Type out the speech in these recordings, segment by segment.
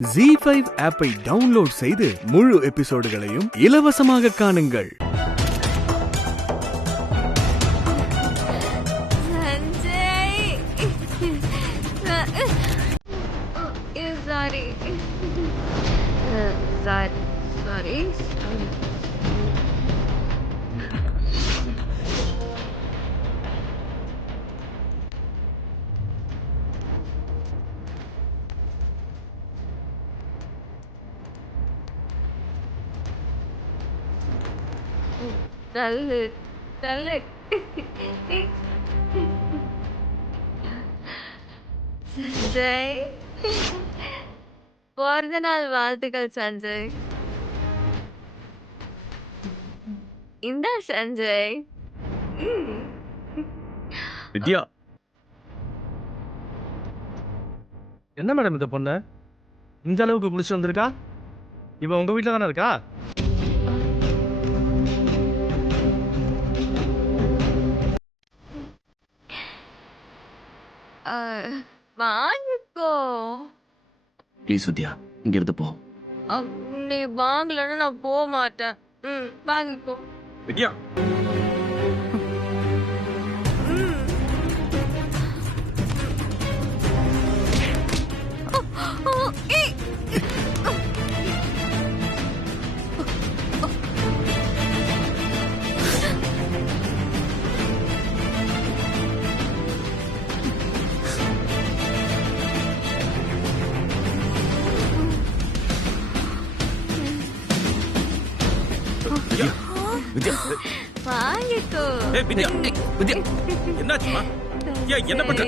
ZEE5 ஆப்பை download செய்து முழு எபிசோடுகளையும் இலவசமாக காணுங்கள். Sorry. தள்ளு சஞ்சய், பிறந்த நாள் வாழ்த்துக்கள் சஞ்சய். இந்தா சஞ்சய். வித்யா, என்ன மேடம் இந்த பொண்ணு இந்த அளவுக்கு குளிச்சு வந்திருக்கா? இவ உங்க வீட்டுல தானே இருக்கா? வாங்கிக்கோ. ப்ளீஸ் வித்யா, இங்க இருந்து போ. நீ வாங்கலன்னா நான் போக மாட்டேன். வாங்கிக்கோ. வித்யா, வித்யா, வாங்கிக்கோ. வித்யா, வித்யா, என்னாச்சுமா? என்ன பண்ற?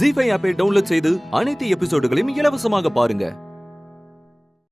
ZEE5 ஆப்பை டவுன்லோட் செய்து அனைத்து எபிசோடுகளையும் இலவசமாக பாருங்க.